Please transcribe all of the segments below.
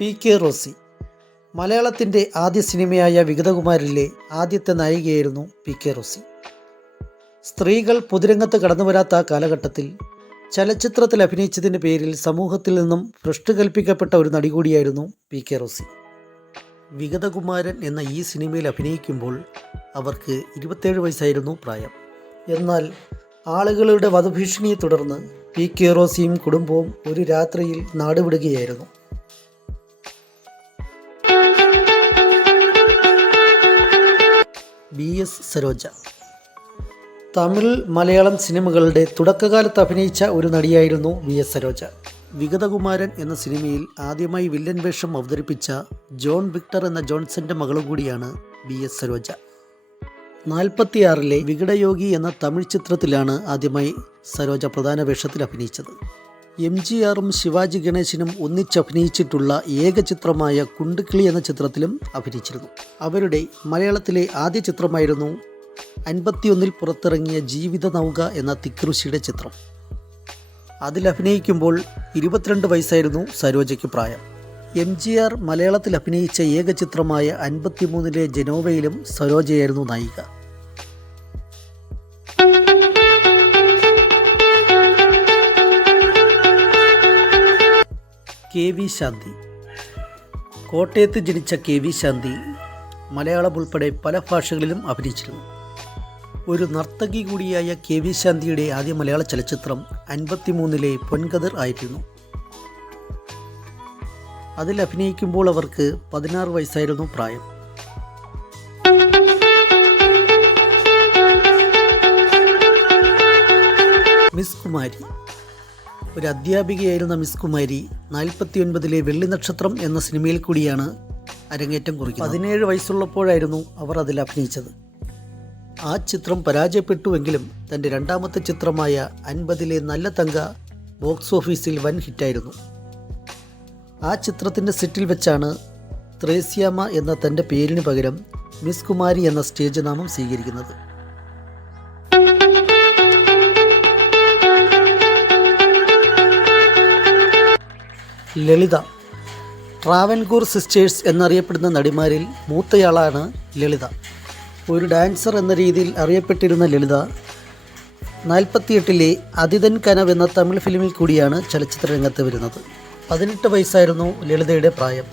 P K. Rossi മലയാളത്തിൻ്റെ ആദ്യ സിനിമയായ വിഗതകുമാരനിലെ ആദ്യത്തെ നായികയായിരുന്നു പി.കെ. റോസി. സ്ത്രീകൾ പൊതുരംഗത്ത് കടന്നുവരാത്ത കാലഘട്ടത്തിൽ ചലച്ചിത്രത്തിൽ അഭിനയിച്ചതിൻ്റെ പേരിൽ സമൂഹത്തിൽ നിന്നും ഭ്രഷ്ട് കൽപ്പിക്കപ്പെട്ട ഒരു നടി കൂടിയായിരുന്നു പി.കെ. റോസി. വിഗതകുമാരൻ എന്ന ഈ സിനിമയിൽ അഭിനയിക്കുമ്പോൾ അവർക്ക് 27 വയസ്സായിരുന്നു പ്രായം. എന്നാൽ ആളുകളുടെ വധഭീഷണിയെ തുടർന്ന് പി.കെ. റോസിയും കുടുംബവും ഒരു രാത്രിയിൽ നാടുവിടുകയായിരുന്നു. B.S. സരോജ തമിഴ് മലയാളം സിനിമകളുടെ തുടക്കകാലത്ത് അഭിനയിച്ച ഒരു നടിയായിരുന്നു B.S. സരോജ. വിഗതകുമാരൻ എന്ന സിനിമയിൽ ആദ്യമായി വില്ലൻ വേഷം അവതരിപ്പിച്ച ജോൺ വിക്ടർ എന്ന ജോൺസന്റെ മകളും കൂടിയാണ് B.S. സരോജ. 46-ലെ വികടയോഗി എന്ന തമിഴ് ചിത്രത്തിലാണ് ആദ്യമായി സരോജ പ്രധാന വേഷത്തിൽ അഭിനയിച്ചത്. MGRും ശിവാജി ഗണേശനും ഒന്നിച്ചഭിനയിച്ചിട്ടുള്ള ഏക ചിത്രമായ കുണ്ടുക്കിളി എന്ന ചിത്രത്തിലും അഭിനയിച്ചിരുന്നു. അവരുടെ മലയാളത്തിലെ ആദ്യ ചിത്രമായിരുന്നു 51-ൽ പുറത്തിറങ്ങിയ ജീവിത നൗക എന്ന തിക്കൃഷിയുടെ ചിത്രം. അതിൽ അഭിനയിക്കുമ്പോൾ 22 വയസ്സായിരുന്നു സരോജയ്ക്ക് പ്രായം. MGR മലയാളത്തിൽ അഭിനയിച്ച ഏക ചിത്രമായ 53-ലെ ജനോവയിലും സരോജയായിരുന്നു നായിക. K.V. ശാന്തി കോട്ടയത്ത് ജനിച്ച K.V. ശാന്തി മലയാളം ഉൾപ്പെടെ പല ഭാഷകളിലും അഭിനയിച്ചിരുന്നു. ഒരു നർത്തകി കൂടിയായ K.V. ശാന്തിയുടെ ആദ്യ മലയാള ചലച്ചിത്രം 53-ലെ പൊൻകതിർ ആയിരുന്നു. അതിൽ അഭിനയിക്കുമ്പോൾ അവർക്ക് 16 വയസ്സായിരുന്നു പ്രായം. മിസ് കുമാരി ഒരു അധ്യാപികയായിരുന്ന മിസ് കുമാരി 49-ലെ വെള്ളി നക്ഷത്രം എന്ന സിനിമയിൽ കൂടിയാണ് അരങ്ങേറ്റം കുറിക്കുന്നത്. 17 വയസ്സുള്ളപ്പോഴായിരുന്നു അവർ അതിൽ അഭിനയിച്ചത്. ആ ചിത്രം പരാജയപ്പെട്ടുവെങ്കിലും തൻ്റെ രണ്ടാമത്തെ ചിത്രമായ 50-ലെ നല്ല തങ്ക ബോക്സ് ഓഫീസിൽ വൻ ഹിറ്റായിരുന്നു. ആ ചിത്രത്തിൻ്റെ സെറ്റിൽ വെച്ചാണ് ത്രേസ്യാമ എന്ന തൻ്റെ പേരിന് പകരം മിസ് കുമാരി എന്ന സ്റ്റേജ് നാമം സ്വീകരിക്കുന്നത്. ലളിത ട്രാവൻകൂർ സിസ്റ്റേഴ്സ് എന്നറിയപ്പെടുന്ന നടിമാരിൽ മൂത്തയാളാണ് ലളിത. ഒരു ഡാൻസർ എന്ന രീതിയിൽ അറിയപ്പെട്ടിരുന്ന ലളിത 48-ലെ അതിഥൻ കനവ് എന്ന തമിഴ് ഫിലിമിൽ കൂടിയാണ് ചലച്ചിത്ര രംഗത്ത് വരുന്നത്. 18 വയസ്സായിരുന്നു ലളിതയുടെ പ്രായം.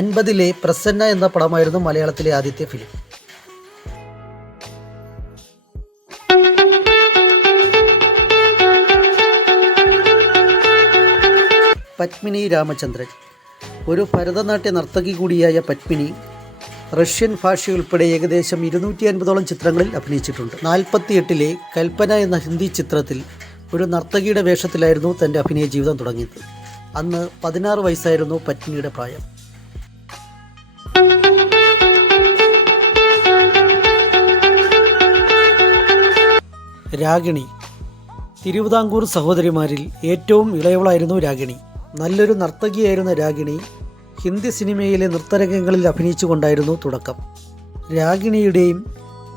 50-ലെ പ്രസന്ന എന്ന പടമായിരുന്നു മലയാളത്തിലെ ആദ്യത്തെ ഫിലിം. പത്മിനി രാമചന്ദ്രൻ ഒരു ഭരതനാട്യ നർത്തകി കൂടിയായ പത്മിനി റഷ്യൻ ഭാഷയുൾപ്പെടെ ഏകദേശം 250ഓളം ചിത്രങ്ങളിൽ അഭിനയിച്ചിട്ടുണ്ട്. 48-ലെ കൽപ്പന എന്ന ഹിന്ദി ചിത്രത്തിൽ ഒരു നർത്തകിയുടെ വേഷത്തിലായിരുന്നു തൻ്റെ അഭിനയ ജീവിതം തുടങ്ങിയത്. അന്ന് 16 വയസ്സായിരുന്നു പത്മിനിയുടെ പ്രായം. രാഗിണി തിരുവിതാംകൂർ സഹോദരിമാരിൽ ഏറ്റവും ഇളയവളായിരുന്നു രാഗിണി. നല്ലൊരു നർത്തകിയായിരുന്ന രാഗിണി ഹിന്ദി സിനിമയിലെ നൃത്തരംഗങ്ങളിൽ അഭിനയിച്ചുകൊണ്ടായിരുന്നു തുടക്കം. രാഗിണിയുടെയും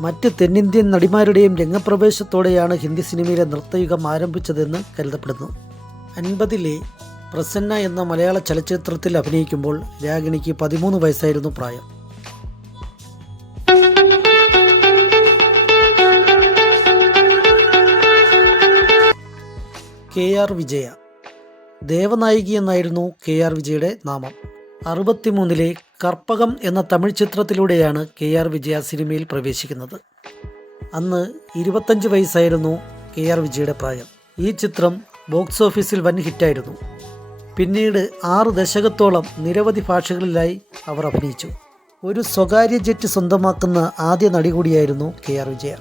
മറ്റ് തെന്നിന്ത്യൻ നടിമാരുടെയും രംഗപ്രവേശത്തോടെയാണ് ഹിന്ദി സിനിമയിലെ നൃത്തയുഗം ആരംഭിച്ചതെന്ന് കരുതപ്പെടുന്നു. 50-ലെ പ്രസന്ന എന്ന മലയാള ചലച്ചിത്രത്തിൽ അഭിനയിക്കുമ്പോൾ രാഗിണിക്ക് 13 വയസ്സായിരുന്നു പ്രായം. K.R. വിജയ ദേവനായികി എന്നായിരുന്നു K.R. വിജയുടെ നാമം. 63-ലെ കർപ്പകം എന്ന തമിഴ് ചിത്രത്തിലൂടെയാണ് K.R. വിജയ സിനിമയിൽ പ്രവേശിക്കുന്നത്. അന്ന് 25 വയസ്സായിരുന്നു K.R. വിജയുടെ പ്രായം. ഈ ചിത്രം ബോക്സ് ഓഫീസിൽ വൻ ഹിറ്റായിരുന്നു. പിന്നീട് 6 ദശകത്തോളം നിരവധി ഭാഷകളിലായി അവർ അഭിനയിച്ചു. ഒരു സ്വകാര്യ ജെറ്റ് സ്വന്തമാക്കുന്ന ആദ്യ നടി കൂടിയായിരുന്നു K.R. വിജയ.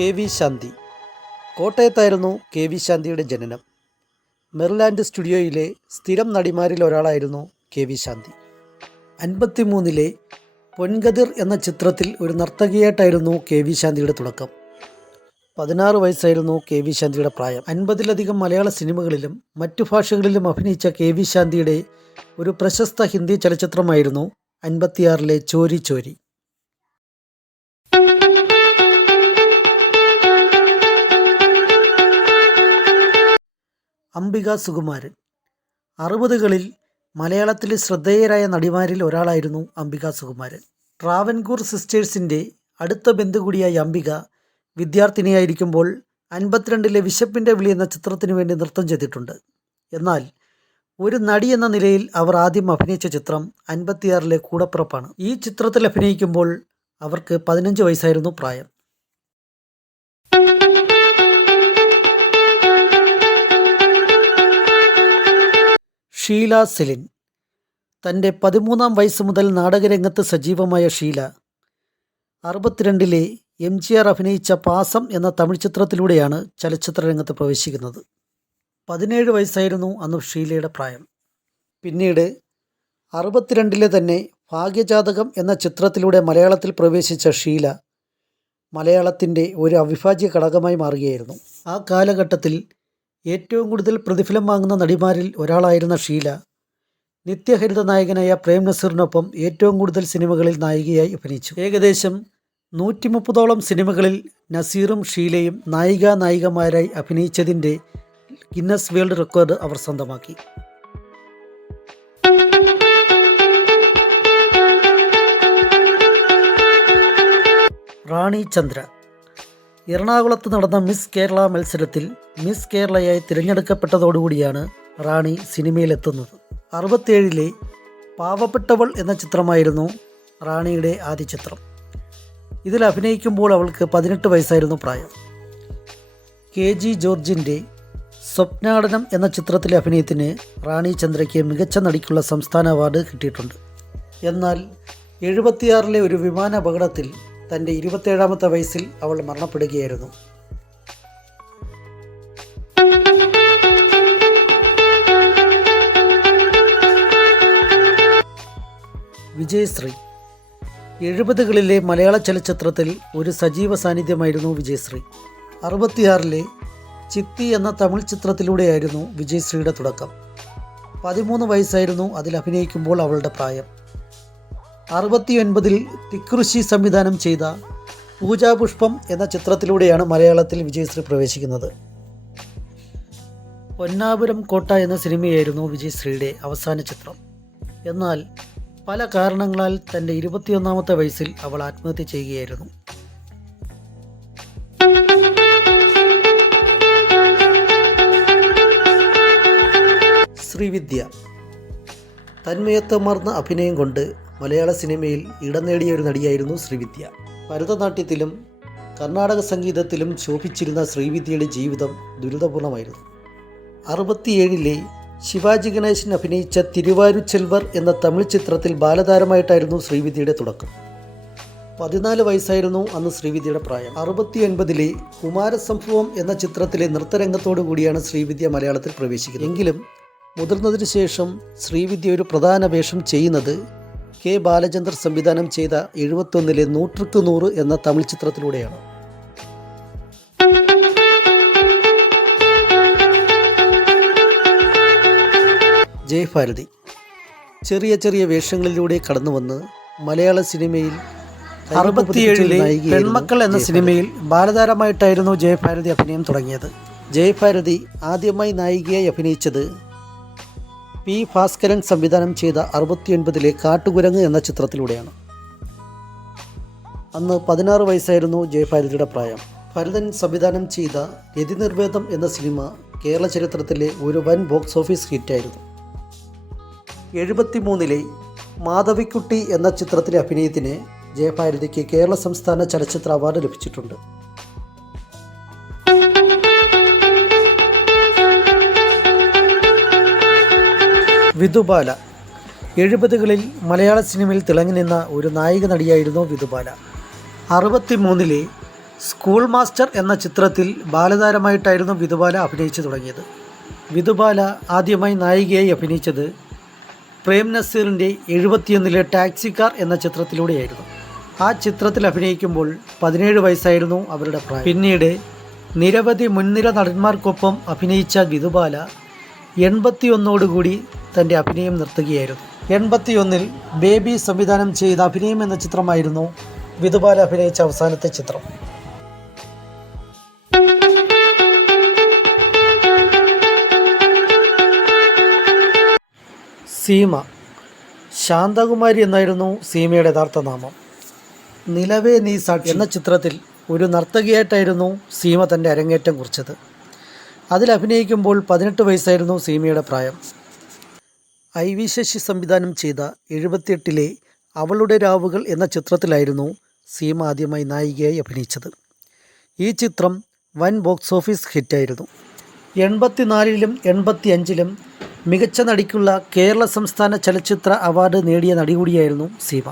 K.V. ശാന്തി കോട്ടയത്തായിരുന്നു K.V. ശാന്തിയുടെ ജനനം. മെർലാൻഡ് സ്റ്റുഡിയോയിലെ സ്ഥിരം നടിമാരിൽ ഒരാളായിരുന്നു K.V. ശാന്തി. 53-ലെ പൊൻകതിർ എന്ന ചിത്രത്തിൽ ഒരു നർത്തകിയായിട്ടായിരുന്നു K.V. ശാന്തിയുടെ തുടക്കം. 16 വയസ്സായിരുന്നു K.V. ശാന്തിയുടെ പ്രായം. 50-ലധികം മലയാള സിനിമകളിലും മറ്റു ഭാഷകളിലും അഭിനയിച്ച K.V. ശാന്തിയുടെ ഒരു പ്രശസ്ത ഹിന്ദി ചലച്ചിത്രമായിരുന്നു 56-ലെ ചോരി ചോരി. അംബിക സുകുമാരൻ. 60കളിൽ മലയാളത്തിലെ ശ്രദ്ധേയരായ നടിമാരിൽ ഒരാളായിരുന്നു അംബിക സുകുമാരൻ. ട്രാവൻകൂർ സിസ്റ്റേഴ്സിൻ്റെ അടുത്ത ബന്ധു കൂടിയായ അംബിക വിദ്യാർത്ഥിനിയായിരിക്കുമ്പോൾ 52ലെ വിശപ്പിൻ്റെ വിളി എന്ന ചിത്രത്തിനു വേണ്ടി നൃത്തം ചെയ്തിട്ടുണ്ട്. എന്നാൽ ഒരു നടി എന്ന നിലയിൽ അവർ ആദ്യം അഭിനയിച്ച ചിത്രം 56ലെ കൂടപ്പിറപ്പാണ്. ഈ ചിത്രത്തിൽ അഭിനയിക്കുമ്പോൾ അവർക്ക് 15 വയസ്സായിരുന്നു പ്രായം. ഷീല സെലിൻ. തൻ്റെ 13-ാം വയസ്സ് മുതൽ നാടകരംഗത്ത് സജീവമായ ഷീല 62ലെ MGR അഭിനയിച്ച പാസം എന്ന തമിഴ് ചിത്രത്തിലൂടെയാണ് ചലച്ചിത്ര രംഗത്ത് പ്രവേശിക്കുന്നത്. 17 വയസ്സായിരുന്നു അന്ന് ഷീലയുടെ പ്രായം. പിന്നീട് 62ലെ തന്നെ ഭാഗ്യജാതകം എന്ന ചിത്രത്തിലൂടെ മലയാളത്തിൽ പ്രവേശിച്ച ഷീല മലയാളത്തിൻ്റെ ഒരു അവിഭാജ്യ ഘടകമായി മാറുകയായിരുന്നു. ആ കാലഘട്ടത്തിൽ ഏറ്റവും കൂടുതൽ പ്രതിഫലം വാങ്ങുന്ന നടിമാരിൽ ഒരാളായിരുന്ന ഷീല നിത്യഹരിത നായകനായ പ്രേം നസീറിനൊപ്പം ഏറ്റവും കൂടുതൽ സിനിമകളിൽ നായികയായി അഭിനയിച്ചു. ഏകദേശം 130ഓളം സിനിമകളിൽ നസീറും ഷീലയും നായികമാരായി അഭിനയിച്ചതിൻ്റെ ഗിന്നസ് വേൾഡ് റെക്കോർഡ് അവർ സ്വന്തമാക്കി. റാണി ചന്ദ്ര. എറണാകുളത്ത് നടന്ന മിസ് കേരള മത്സരത്തിൽ മിസ് കേരളയായി തിരഞ്ഞെടുക്കപ്പെട്ടതോടുകൂടിയാണ് റാണി സിനിമയിലെത്തുന്നത്. 67ലെ പാവപ്പെട്ടവൾ എന്ന ചിത്രമായിരുന്നു റാണിയുടെ ആദ്യ ചിത്രം. ഇതിൽ അഭിനയിക്കുമ്പോൾ അവൾക്ക് 18 വയസ്സായിരുന്നു പ്രായം. KG ജോർജിൻ്റെ സ്വപ്നാടനം എന്ന ചിത്രത്തിലെ അഭിനയത്തിന് റാണി ചന്ദ്രയ്ക്ക് മികച്ച നടിക്കുള്ള സംസ്ഥാന അവാർഡ് കിട്ടിയിട്ടുണ്ട്. എന്നാൽ 76ലെ ഒരു വിമാന അപകടത്തിൽ തൻ്റെ 27ാമത്തെ വയസ്സിൽ അവൾ മരണപ്പെടുകയായിരുന്നു. വിജയശ്രീ. 70കളിലെ മലയാള ചലച്ചിത്രത്തിൽ ഒരു സജീവ സാന്നിധ്യമായിരുന്നു വിജയശ്രീ. 66ലെ ചിത്തി എന്ന തമിഴ് ചിത്രത്തിലൂടെയായിരുന്നു വിജയശ്രീയുടെ തുടക്കം. 13 വയസ്സായിരുന്നു അതിൽ അഭിനയിക്കുമ്പോൾ അവളുടെ പ്രായം. 69ൽ തിക്കുറിശി സംവിധാനം ചെയ്ത പൂജാപുഷ്പം എന്ന ചിത്രത്തിലൂടെയാണ് മലയാളത്തിൽ വിജയശ്രീ പ്രവേശിക്കുന്നത്. പൊന്നാപുരം കോട്ട എന്ന സിനിമയായിരുന്നു വിജയശ്രീയുടെ അവസാന ചിത്രം. എന്നാൽ പല കാരണങ്ങളാൽ തൻ്റെ 21ാമത്തെ വയസ്സിൽ അവൾ ആത്മഹത്യ ചെയ്യുകയായിരുന്നു. ശ്രീവിദ്യ. തന്മയത്വമാർന്ന അഭിനയം കൊണ്ട് മലയാള സിനിമയിൽ ഇടം നേടിയ ഒരു നടിയായിരുന്നു ശ്രീവിദ്യ. ഭരതനാട്യത്തിലും കർണാടക സംഗീതത്തിലും ശോഭിച്ചിരുന്ന ശ്രീവിദ്യയുടെ ജീവിതം ദുരിതപൂർണമായിരുന്നു. 67ലെ ശിവാജി ഗണേശൻ അഭിനയിച്ച തിരുവാരുച്ചെൽവർ എന്ന തമിഴ് ചിത്രത്തിൽ ബാലതാരമായിട്ടായിരുന്നു ശ്രീവിദ്യയുടെ തുടക്കം. 14 വയസ്സായിരുന്നു അന്ന് ശ്രീവിദ്യയുടെ പ്രായം. 69ലെ കുമാരസംഭവം എന്ന ചിത്രത്തിലെ നൃത്തരംഗത്തോടു കൂടിയാണ് ശ്രീവിദ്യ മലയാളത്തിൽ പ്രവേശിക്കുന്നത്. എങ്കിലും മുതിർന്നതിന് ശേഷം ശ്രീവിദ്യ ഒരു പ്രധാന വേഷം ചെയ്യുന്നത് K. ബാലചന്ദർ സംവിധാനം ചെയ്ത 71ലെ 100ക്ക് 100 എന്ന തമിഴ് ചിത്രത്തിലൂടെയാണ്. ജയഭാരതി. ചെറിയ ചെറിയ വേഷങ്ങളിലൂടെ കടന്നുവന്ന് മലയാള സിനിമയിൽ 67ലെ പെൺമക്കൾ എന്ന സിനിമയിൽ ബാലതാരമായിട്ടായിരുന്നു ജയഭാരതി അഭിനയം തുടങ്ങിയത്. ജയഭാരതി ആദ്യമായി നായികയായി അഭിനയിച്ചത് P. ഭാസ്കരൻ സംവിധാനം ചെയ്ത 69ലെ കാട്ടുകുരങ്ങ് എന്ന ചിത്രത്തിലൂടെയാണ്. അന്ന് 16 വയസ്സായിരുന്നു ജയഭാരതിയുടെ പ്രായം. ഭരതൻ സംവിധാനം ചെയ്ത രതിനിർവേദം എന്ന സിനിമ കേരള ചരിത്രത്തിലെ ഒരു വൻ ബോക്സ് ഓഫീസ് ഹിറ്റായിരുന്നു. 73ലെ മാധവിക്കുട്ടി എന്ന ചിത്രത്തിലെ അഭിനയത്തിന് ജയഭാരതിക്ക് കേരള സംസ്ഥാന ചലച്ചിത്ര അവാർഡ് ലഭിച്ചിട്ടുണ്ട്. വിധുബാല. 70കളിൽ മലയാള സിനിമയിൽ തിളങ്ങി നിന്ന ഒരു നായിക നടിയായിരുന്നു വിധുബാല. 63ലെ സ്കൂൾ മാസ്റ്റർ എന്ന ചിത്രത്തിൽ ബാലതാരമായിട്ടായിരുന്നു വിധുബാല അഭിനയിച്ചു തുടങ്ങിയത്. വിധുബാല ആദ്യമായി നായികയായി അഭിനയിച്ചത് പ്രേം നസീറിൻ്റെ 71ലെ ടാക്സിക്കാർ എന്ന ചിത്രത്തിലൂടെയായിരുന്നു. ആ ചിത്രത്തിൽ അഭിനയിക്കുമ്പോൾ 17 വയസ്സായിരുന്നു അവരുടെ പ്രായം. പിന്നീട് നിരവധി മുൻനിര നടന്മാർക്കൊപ്പം അഭിനയിച്ച വിധുബാല 81ഓടുകൂടി തൻ്റെ അഭിനയം നിർത്തുകയായിരുന്നു. 81ൽ ബേബി സംവിധാനം ചെയ്ത അഭിനയം എന്ന ചിത്രമായിരുന്നു വിധുബാല അഭിനയിച്ച അവസാനത്തെ ചിത്രം. സീമ. ശാന്തകുമാരി എന്നായിരുന്നു സീമയുടെ യഥാർത്ഥ നാമം. നിലവേ നീ സാക്ഷി എന്ന ചിത്രത്തിൽ ഒരു നർത്തകിയായിട്ടായിരുന്നു സീമ തൻ്റെ അരങ്ങേറ്റം കുറിച്ചത്. അതിൽ അഭിനയിക്കുമ്പോൾ 18 വയസ്സായിരുന്നു സീമയുടെ പ്രായം. IV ശശി സംവിധാനം ചെയ്ത 78-ലെ അവളുടെ രാവുകൾ എന്ന ചിത്രത്തിലായിരുന്നു സീമ ആദ്യമായി നായികയായി അഭിനയിച്ചത്. ഈ ചിത്രം വൻ ബോക്സ് ഓഫീസ് ഹിറ്റായിരുന്നു. 84-ലും 85-ലും മികച്ച നടിക്കുള്ള കേരള സംസ്ഥാന ചലച്ചിത്ര അവാർഡ് നേടിയ നടി കൂടിയായിരുന്നു സീമ.